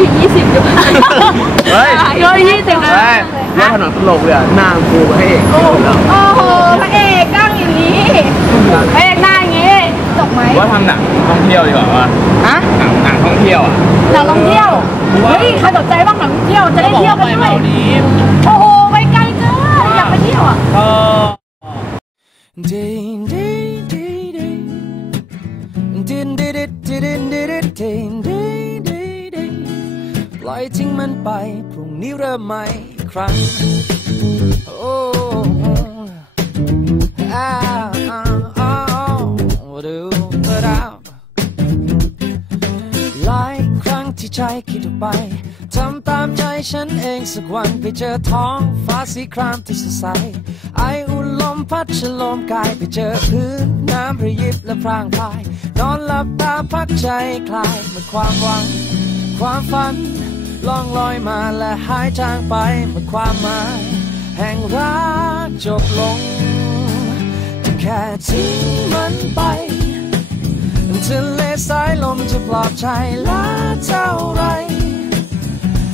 อีกยี่สิบอยู่เฮ้ยโยนยี่สิบนะเฮ้ยเล่นขนมตลกเลยอะหน้ากูให้เอกโอ้แล้วโอ้โหพระเอกนั่งอย่างนี้พระเอกนั่งอย่างนี้จบไหมว่าทำหนังท่องเที่ยวดีกว่าว่าฮะหนังหนังท่องเที่ยวอะหนังท่องเที่ยวเฮ้ยใครสนใจบ้างหนังท่องเที่ยวจะได้เที่ยวกันด้วยโอ้โหไปไกลเกินอยากไปเที่ยวอะ Ding ding ding ding Din din din din din din ding ding ding มันไป พรุ่งนี้เริ่มใหม่อีกครั้ง โอ้อาอ้าวดูกระดาหลายครั้งที่ใจคิดออกไปทำตามใจฉันเองสักวันไปเจอท้องฟ้าสีครามที่สดใส ไออุ่นลมพัดฉลมกายไปเจอพื้นน้ำระยิบและพรางพาย นอนหลับตาพักใจคลายหมดความหวัง ความฝัน ล่องลอยมาและหายจางไปหมดความหมายแห่งรักจบลงแค่ทิ้งมันไปทะเลสายลมจะปลอบใจลาเท่าไร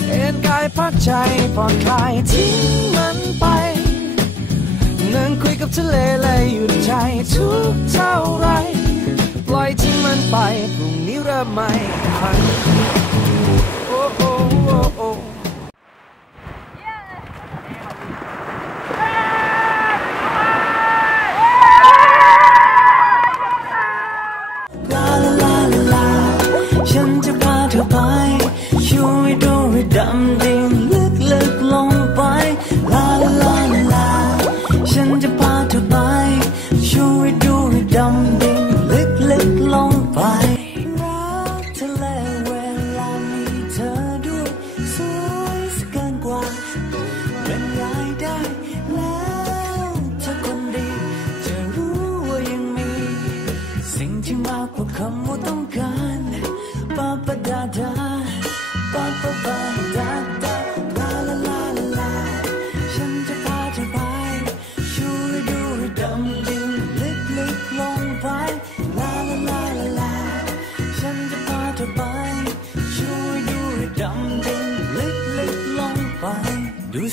เอ็นกายพักใจผ่อนคลายทิ้งมันไป นั่งคุยกับทะเลและหยุดใจทุกเท่าไร ปล่อยทิ้งมันไป พรุ่งนี้เริ่มใหม่ครั้ง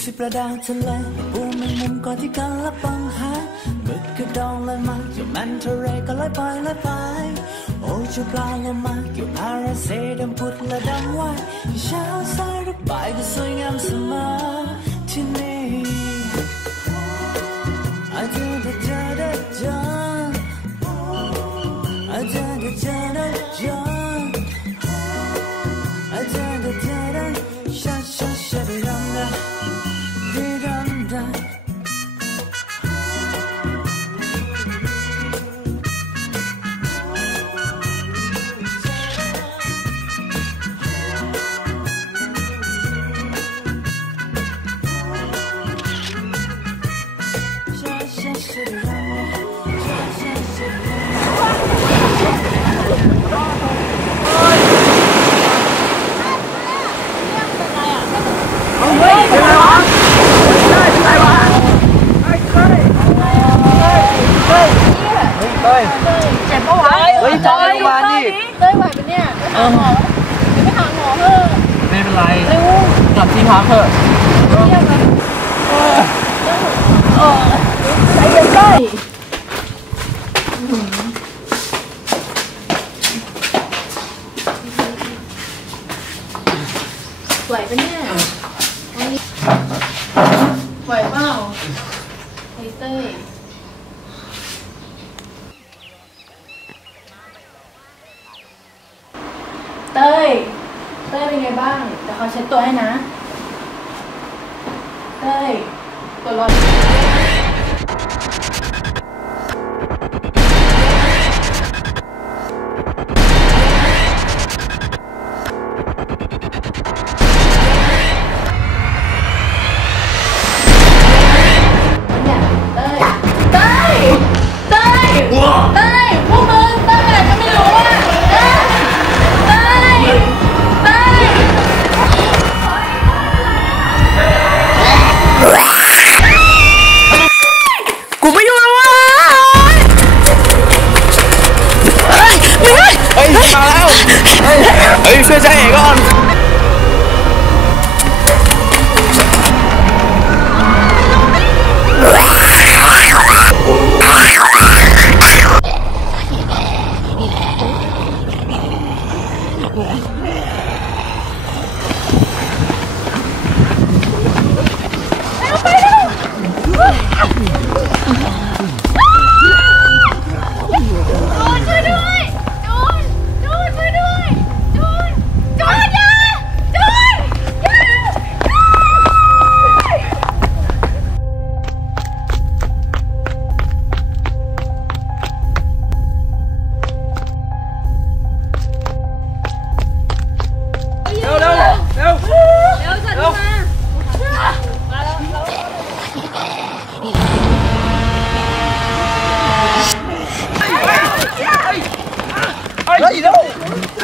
สิประดาทะเลปูมันมุมก่อที่กันละปังหาหมึกกระดองลอยมาจ้าแมนเทเรก็ลอยไปลอยไปโอ้จ้าปลาโลมาเกี่ยวพาราเซดำพุดและดำว่ายเช้าสายหรือบ่ายก็สวยงามเสมอที่นี่ พักเถอะเยี่ยมเลยใจเย็นเต้ยไหวปะเนี่ยไหวเปล่าไอ้เต้ยเต้ย เต้ยเป็นไงบ้าง เดี๋ยวเขาเช็ดตัวให้นะ เต้ยตัวร้อน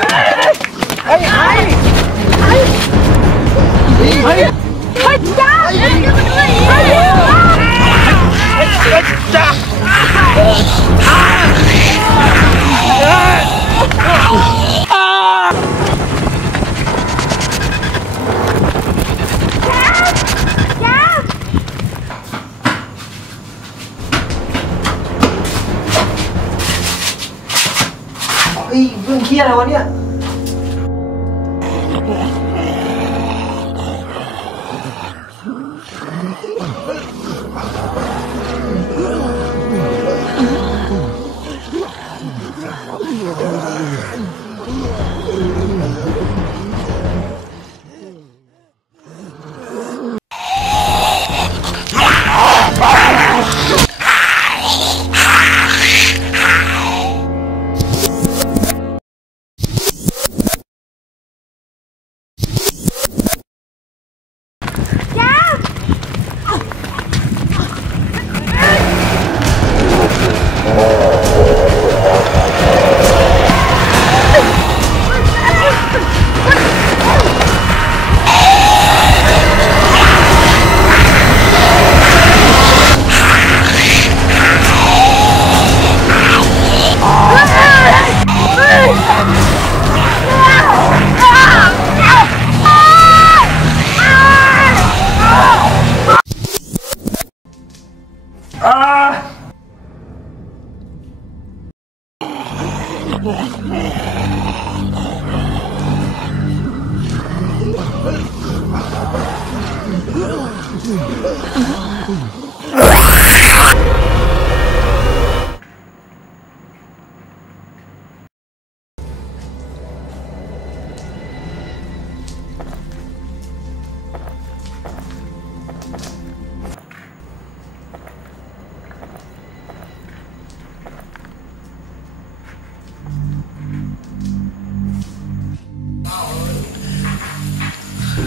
哎哎哎！快打！快打！ อ้ยเรื่องเครียดอะไรวะเนี่ย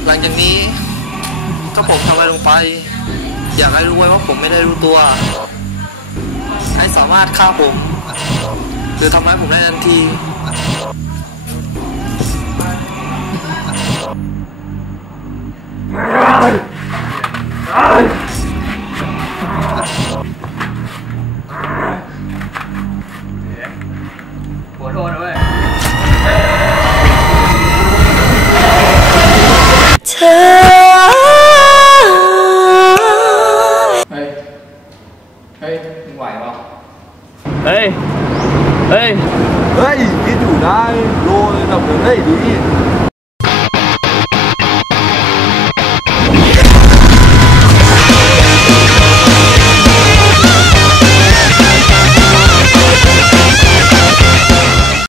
หลังจากนี้ถ้าผมทำอะไรลงไป อยากให้รู้ไว้ว่าผมไม่ได้รู้ตัว ให้สามารถฆ่าผม หรือทำร้ายผมได้ทันที เฮ้ยเฮ้ยเฮ้ยคิด